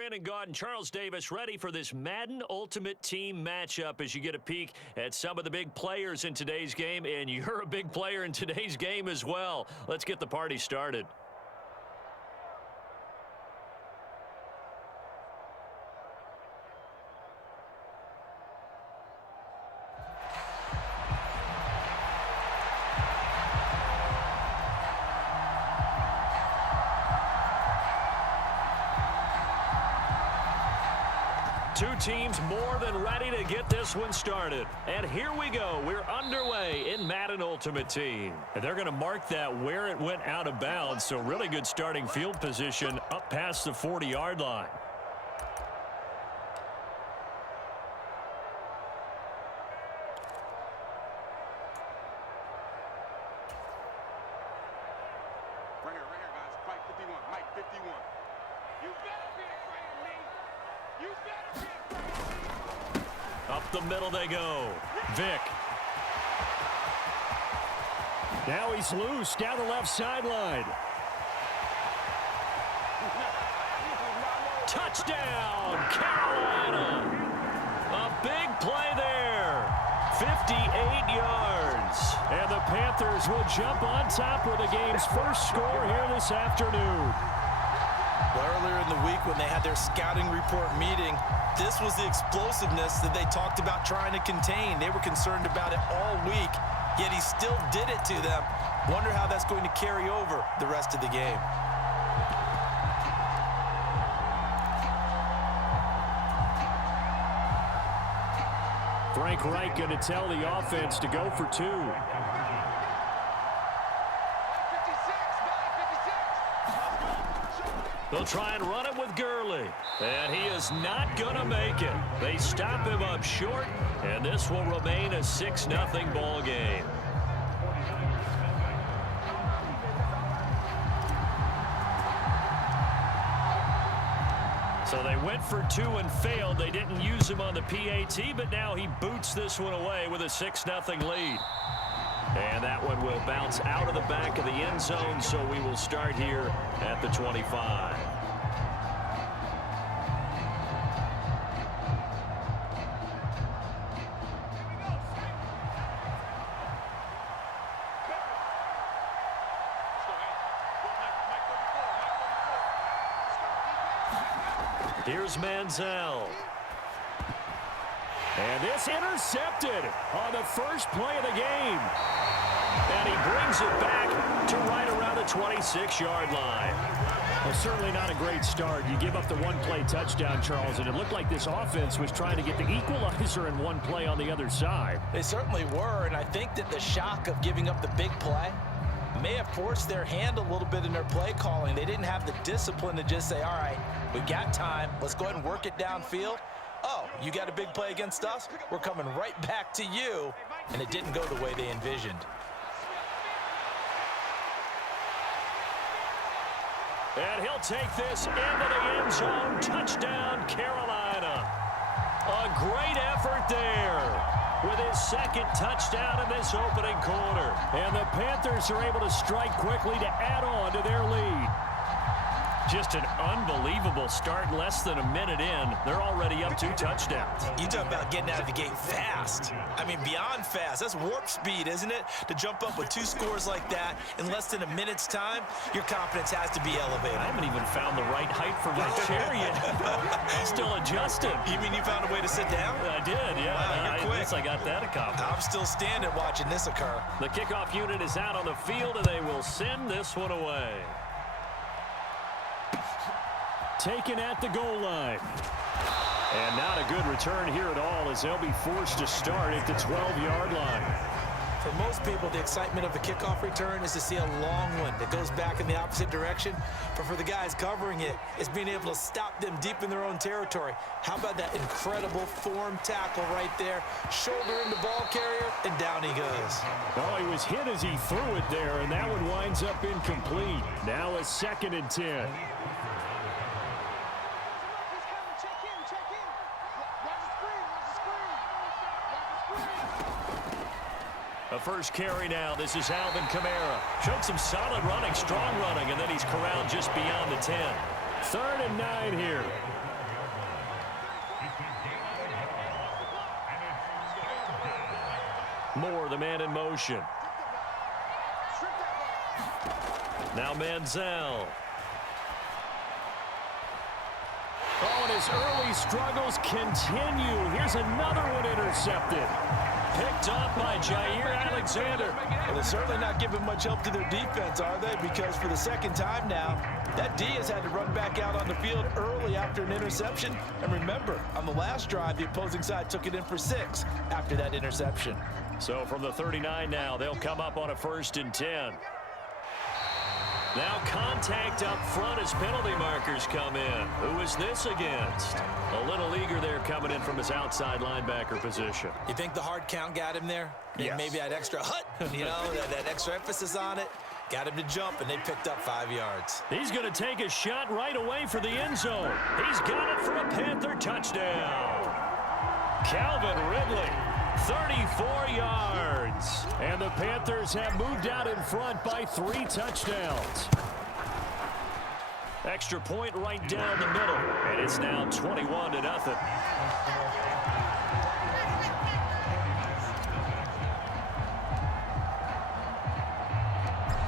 Brandon Gaudin and Charles Davis ready for this Madden Ultimate Team matchup as you get a peek at some of the big players in today's game, and you're a big player in today's game as well. Let's get the party started. Two teams more than ready to get this one started. And here we go. We're underway in Madden Ultimate Team. And they're going to mark that where it went out of bounds. So really good starting field position up past the 40-yard line. Right here, guys. Fight 51. Mike 51. You better be afraid of me. You better be afraid of me. Up the middle they go. Vick. Now he's loose down the left sideline. Touchdown, Carolina. A big play there. 58 yards. And the Panthers will jump on top with the game's first score here this afternoon. Well, earlier in the week when they had their scouting report meeting, this was the explosiveness that they talked about trying to contain. They were concerned about it all week, yet he still did it to them. Wonder how that's going to carry over the rest of the game. Frank Reich going to tell the offense to go for two. They'll try and run it with Gurley. And he is not going to make it. They stop him up short, and this will remain a 6-0 ball game. So they went for two and failed. They didn't use him on the PAT, but now he boots this one away with a 6-0 lead. And that one will bounce out of the back of the end zone, so we will start here at the 25. Here's Manziel. And this intercepted on the first play of the game. And he brings it back to right around the 26-yard line. Well, certainly not a great start. You give up the one-play touchdown, Charles, and it looked like this offense was trying to get the equalizer in one play on the other side. They certainly were, and I think that the shock of giving up the big play may have forced their hand a little bit in their play calling. They didn't have the discipline to just say, all right, we got time. Let's go ahead and work it downfield. Oh, you got a big play against us? We're coming right back to you. And it didn't go the way they envisioned. And he'll take this into the end zone. Touchdown, Carolina. A great effort there with his second touchdown in this opening quarter. And the Panthers are able to strike quickly to add on to their lead. Just an unbelievable start. Less than a minute in, they're already up 2 touchdowns. You talk about getting out of the gate fast. I mean, beyond fast. That's warp speed, isn't it? To jump up with 2 scores like that in less than a minute's time, your confidence has to be elevated. I haven't even found the right height for my chair yet. Still adjusting. You mean you found a way to sit down? I did, yeah. Wow, you're quick. I guess I got that accomplished. I'm still standing watching this occur. The kickoff unit is out on the field, and they will send this one away. Taken at the goal line. And not a good return here at all as they'll be forced to start at the 12-yard line. For most people, the excitement of a kickoff return is to see a long one that goes back in the opposite direction. But for the guys covering it, it's being able to stop them deep in their own territory. How about that incredible form tackle right there? Shoulder in the ball carrier, and down he goes. Oh, he was hit as he threw it there, and that one winds up incomplete. Now a 2nd and 10. A first carry now. This is Alvin Kamara. Showed some solid running, strong running, and then he's corralled just beyond the 10. 3rd and 9 here. Moore, the man in motion. Now Manziel. Oh, and his early struggles continue. Here's another one intercepted. Picked off by Jair Alexander. Well, they're certainly not giving much help to their defense, are they? Because for the second time now, that D has had to run back out on the field early after an interception. And remember, on the last drive, the opposing side took it in for 6 after that interception. So from the 39 now, they'll come up on a 1st and 10. Now contact up front as penalty markers come in. Who is this against? A little eager there coming in from his outside linebacker position. You think the hard count got him there? Yes. Maybe that extra hut, that extra emphasis on it. Got him to jump, and they picked up 5 yards. He's going to take a shot right away for the end zone. He's got it for a Panther touchdown. Calvin Ridley, 34 yards. And the Panthers have moved out in front by 3 touchdowns. Extra point right down the middle. And it's now 21-0.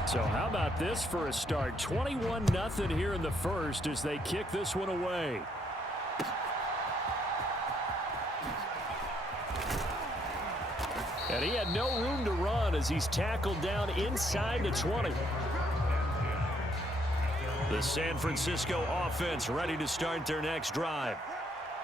So how about this for a start? 21-0 here in the first as they kick this one away. And he had no room to run as he's tackled down inside the 20. The San Francisco offense ready to start their next drive.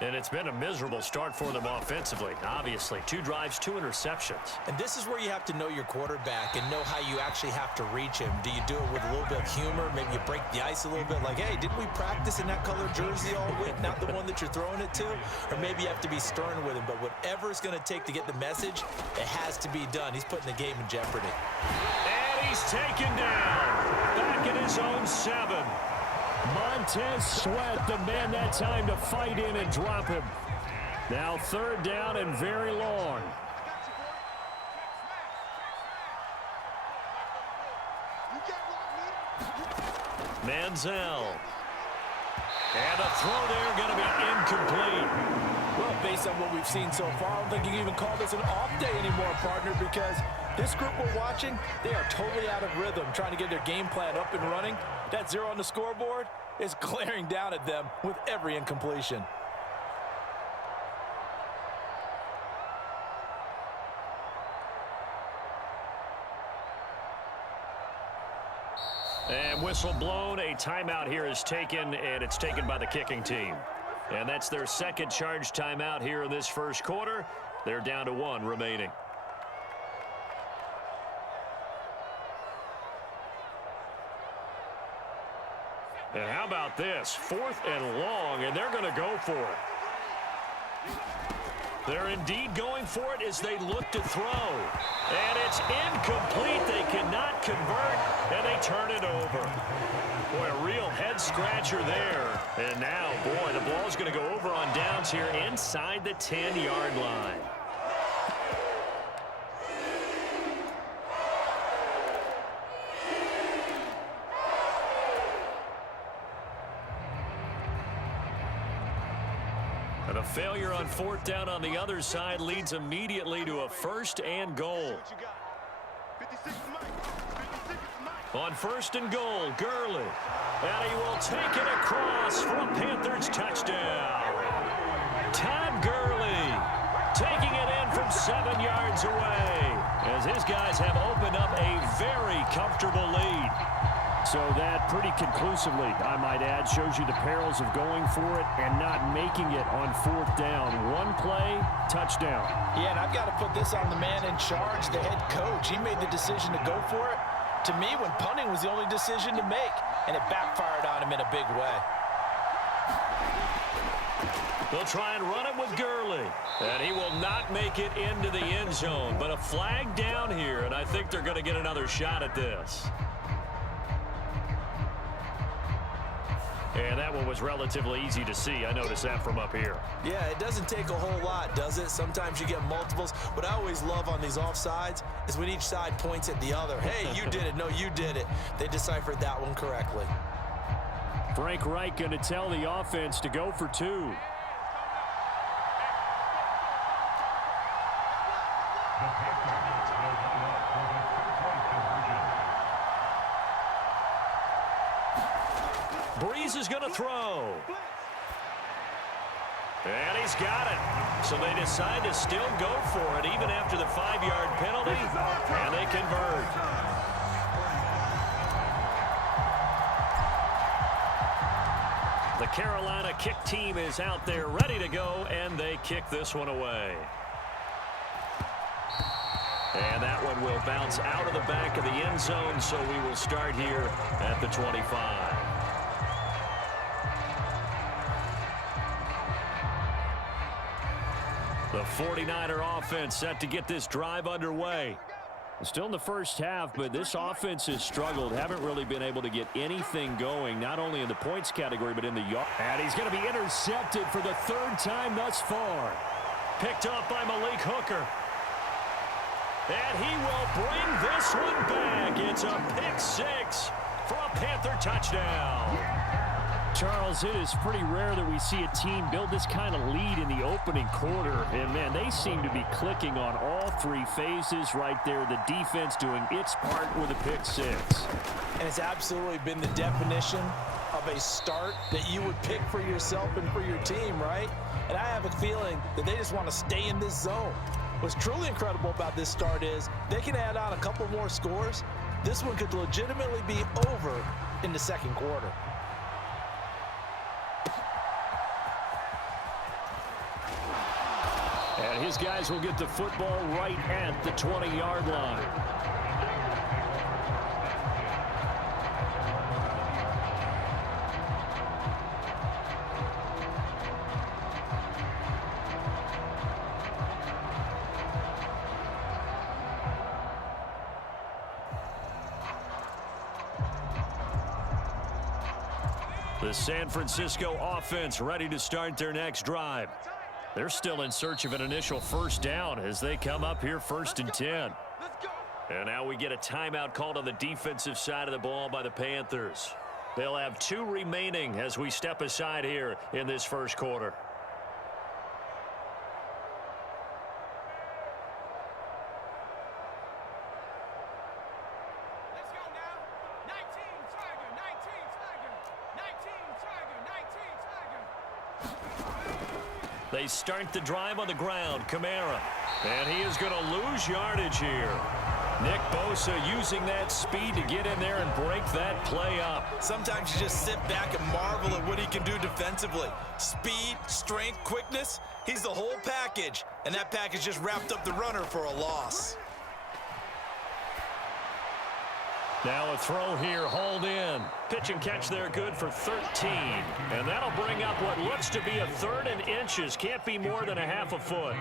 And it's been a miserable start for them offensively. Obviously, 2 drives, 2 interceptions. And this is where you have to know your quarterback and know how you actually have to reach him. Do you do it with a little bit of humor? Maybe you break the ice a little bit like, hey, didn't we practice in that color jersey all week? Not the one that you're throwing it to? Or maybe you have to be stern with him. But whatever it's going to take to get the message, it has to be done. He's putting the game in jeopardy. And he's taken down. Back in his own 7. Montez Sweat, the man that time to fight in and drop him. Now 3rd down and very long. Manziel. And a throw there going to be incomplete. Well, based on what we've seen so far, I don't think you can even call this an off day anymore, partner, because this group we're watching, they are totally out of rhythm, trying to get their game plan up and running. That 0 on the scoreboard is glaring down at them with every incompletion. And whistle blown. A timeout here is taken, and it's taken by the kicking team. And that's their 2nd charge timeout here in this first quarter. They're down to 1 remaining. And how about this? 4th and long, and they're going to go for it. They're indeed going for it as they look to throw. And it's incomplete. They cannot convert, and they turn it over. Boy, a real head-scratcher there. And now, boy, the ball's going to go over on downs here inside the 10-yard line. And a failure on 4th down on the other side leads immediately to a 1st and goal. On 1st and goal, Gurley. And he will take it across for a Panthers touchdown. Todd Gurley taking it in from 7 yards away as his guys have opened up a very comfortable lead. So that pretty conclusively, I might add, shows you the perils of going for it and not making it on 4th down. 1 play, touchdown. Yeah, and I've got to put this on the man in charge, the head coach. He made the decision to go for it. To me, when punting was the only decision to make, and it backfired on him in a big way. They'll try and run it with Gurley. And he will not make it into the end zone. But a flag down here, and I think they're going to get another shot at this. And that one was relatively easy to see. I noticed that from up here. Yeah, it doesn't take a whole lot, does it? Sometimes you get multiples. What I always love on these offsides is when each side points at the other. Hey, you did it. No, you did it. They deciphered that one correctly. Frank Reich going to tell the offense to go for 2. Breeze is going to throw. And he's got it. So they decide to still go for it even after the 5-yard penalty, and they convert. The Carolina kick team is out there ready to go, and they kick this one away. And that one will bounce out of the back of the end zone, so we will start here at the 25. The 49er offense set to get this drive underway. Still in the first half, but this offense has struggled. Haven't really been able to get anything going, not only in the points category, but in the yard. And he's going to be intercepted for the 3rd time thus far. Picked up by Malik Hooker. And he will bring this one back. It's a pick 6 for a Panther touchdown. Charles, it is pretty rare that we see a team build this kind of lead in the opening quarter. And, man, they seem to be clicking on all 3 phases right there. The defense doing its part with a pick 6. And it's absolutely been the definition of a start that you would pick for yourself and for your team, right? And I have a feeling that they just want to stay in this zone. What's truly incredible about this start is they can add on a couple more scores. This one could legitimately be over in the second quarter. And his guys will get the football right at the 20-yard line. The San Francisco offense ready to start their next drive. They're still in search of an initial first down as they come up here 1st and 10. And now we get a timeout called on the defensive side of the ball by the Panthers. They'll have 2 remaining as we step aside here in this first quarter. They start the drive on the ground. Kamara. And he is going to lose yardage here. Nick Bosa using that speed to get in there and break that play up. Sometimes you just sit back and marvel at what he can do defensively. Speed, strength, quickness. He's the whole package. And that package just wrapped up the runner for a loss. Now a throw here, hauled in. Pitch and catch there, good for 13. And that'll bring up what looks to be a 3rd and inches. Can't be more than a half a foot.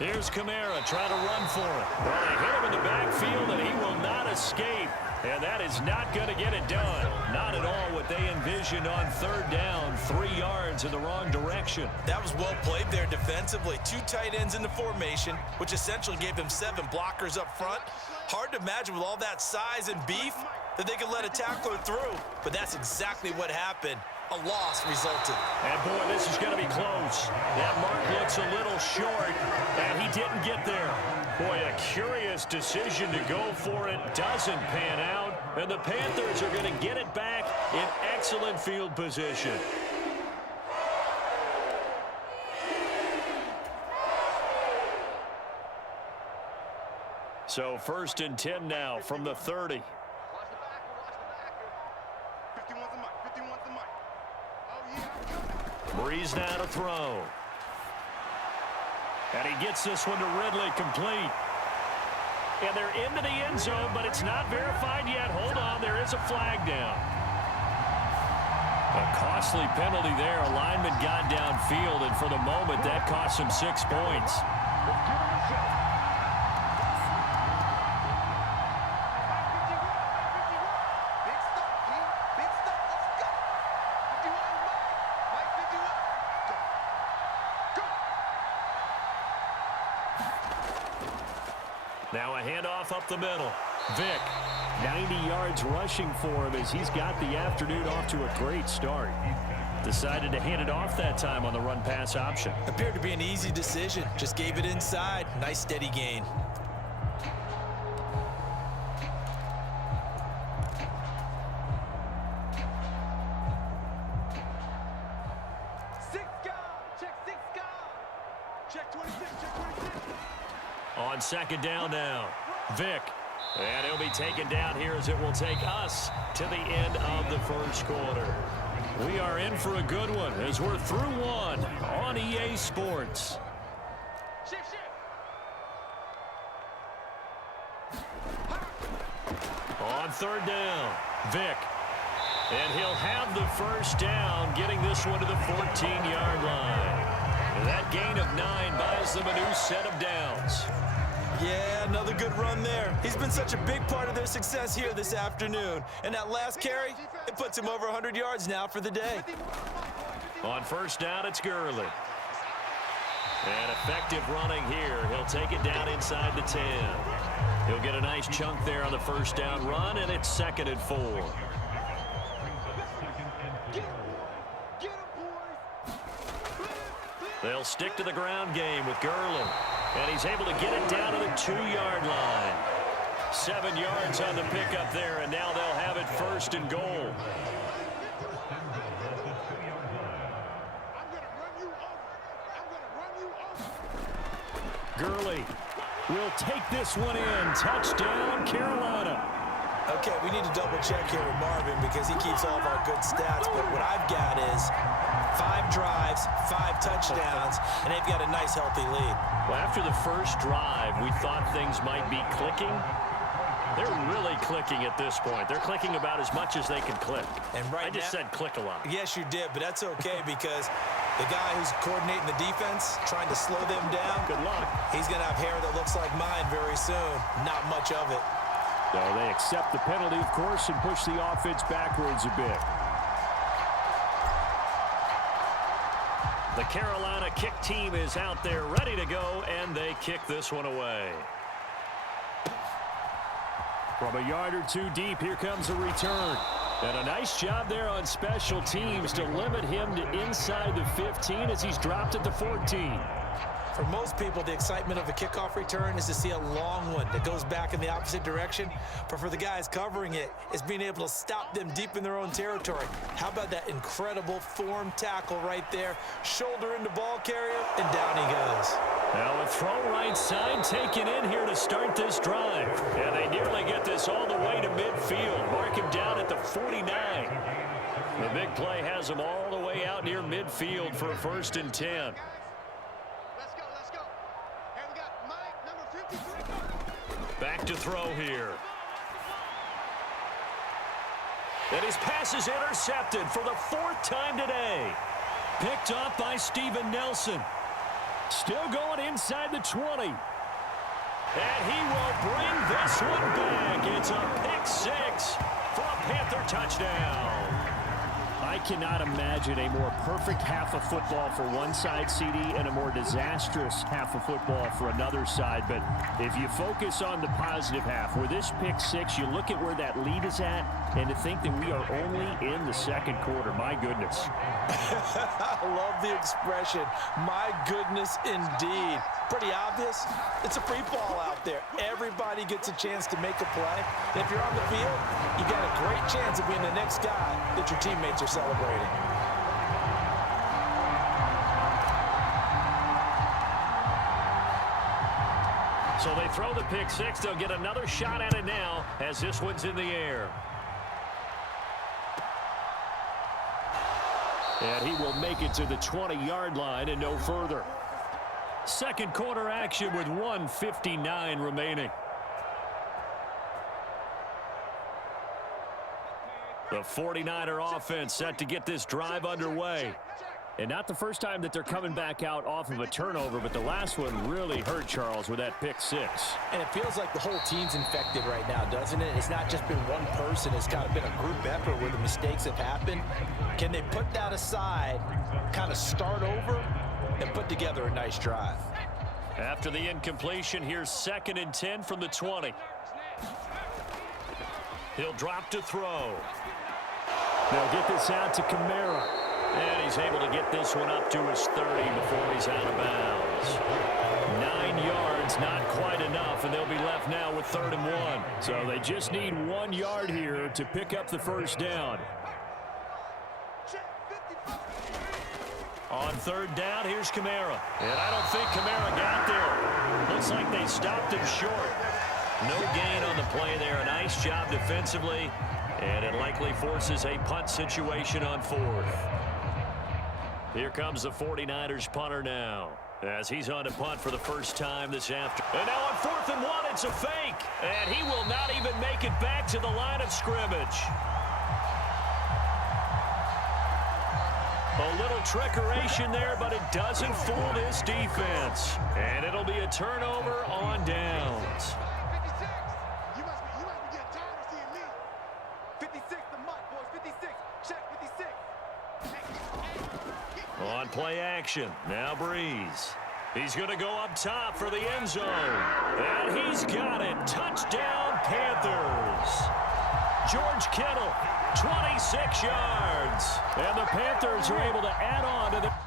Here's Kamara trying to run for it. Well, they hit him in the backfield, and he will not escape. And that is not going to get it done. Not at all what they envisioned on 3rd down. 3 yards in the wrong direction. That was well played there defensively. 2 tight ends in the formation, which essentially gave them 7 blockers up front. Hard to imagine with all that size and beef that they could let a tackler through. But that's exactly what happened. A loss resulted. And, boy, this is going to be close. That mark looks a little short, and he didn't get there. Boy, a curious decision to go for it. Doesn't pan out. And the Panthers are going to get it back in excellent field position. So 1st and 10 now from the 30. Breeze now to throw. And he gets this one to Ridley, complete. And they're into the end zone, but it's not verified yet. Hold on, there is a flag down. A costly penalty there. A lineman got downfield, and for the moment, that cost him 6 points. Now a handoff up the middle. Vick, 90 yards rushing for him as he's got the afternoon off to a great start. Decided to hand it off that time on the run-pass option. Appeared to be an easy decision. Just gave it inside. Nice steady gain. On second down now, Vick. And he'll be taken down here as it will take us to the end of the first quarter. We are in for a good one as we're through one on EA Sports. On third down, Vick. And he'll have the first down, getting this one to the 14-yard line. And that gain of 9 buys them a new set of downs. Yeah, another good run there. He's been such a big part of their success here this afternoon. And that last carry, it puts him over 100 yards now for the day. On first down, it's Gurley. And effective running here. He'll take it down inside the 10. He'll get a nice chunk there on the first down run, and it's 2nd and 4. They'll stick to the ground game with Gurley. And he's able to get it down to the 2-yard line. 7 yards on the pickup there, and now they'll have it 1st and goal. Gurley will take this one in. Touchdown, Carolina. Okay, we need to double check here with Marvin because he keeps all of our good stats. But what I've got is 5 drives, 5 touchdowns, and they've got a nice, healthy lead. Well, after the first drive, we thought things might be clicking. They're really clicking at this point. They're clicking about as much as they can click. And right I just said click a lot. Yes, you did, but that's okay because the guy who's coordinating the defense, trying to slow them down, Good luck. he's going to have hair that looks like mine very soon. Not much of it. So they accept the penalty, of course, and push the offense backwards a bit. The Carolina kick team is out there ready to go, and they kick this one away. From a yard or two deep, here comes a return. And a nice job there on special teams to limit him to inside the 15 as he's dropped at the 14. For most people, the excitement of a kickoff return is to see a long one that goes back in the opposite direction. But for the guys covering it, it's being able to stop them deep in their own territory. How about that incredible form tackle right there? Shoulder into ball carrier, and down he goes. Now a throw right side taken in here to start this drive. And they nearly get this all the way to midfield. Mark him down at the 49. The big play has him all the way out near midfield for a 1st and 10. Back to throw here. And his pass is intercepted for the 4th time today. Picked off by Steven Nelson. Still going inside the 20. And he will bring this one back. It's a pick 6 for a Panther touchdown. I cannot imagine a more perfect half of football for one side, CD, and a more disastrous half of football for another side. But if you focus on the positive half, where this pick 6, you look at where that lead is at, and to think that we are only in the 2nd quarter, my goodness. I love the expression, my goodness indeed. Pretty obvious. It's a free fall out there. Everybody gets a chance to make a play. And if you're on the field, you got a great chance of being the next guy that your teammates are celebrating. So they throw the pick 6. They'll get another shot at it now as this one's in the air. And he will make it to the 20-yard line and no further. 2nd quarter action with 1:59 remaining. The 49er offense set to get this drive underway. And not the first time that they're coming back out off of a turnover, but the last one really hurt, Charles, with that pick 6. And it feels like the whole team's infected right now, doesn't it? It's not just been one person. It's kind of been a group effort where the mistakes have happened. Can they put that aside, kind of start over, and put together a nice drive? After the incompletion, here's 2nd and 10 from the 20. He'll drop to throw. They'll get this out to Kamara. And he's able to get this one up to his 30 before he's out of bounds. 9 yards, not quite enough, and they'll be left now with 3rd and 1. So they just need 1 yard here to pick up the first down. On third down, here's Kamara. And I don't think Kamara got there. Looks like they stopped him short. No gain on the play there. A nice job defensively. And it likely forces a punt situation on fourth. Here comes the 49ers punter now, as he's on to punt for the first time this afternoon. And now on 4th and 1, it's a fake. And he will not even make it back to the line of scrimmage. A little trickeration there, but it doesn't fool this defense. And it'll be a turnover on downs. 56. You must be getting tired of seeing me. 56, the mutt, boys. 56. Check 56. On play action, now Breeze. He's going to go up top for the end zone. And he's got it. Touchdown, Panthers. George Kittle, 26 yards. And the Panthers are able to add on to the...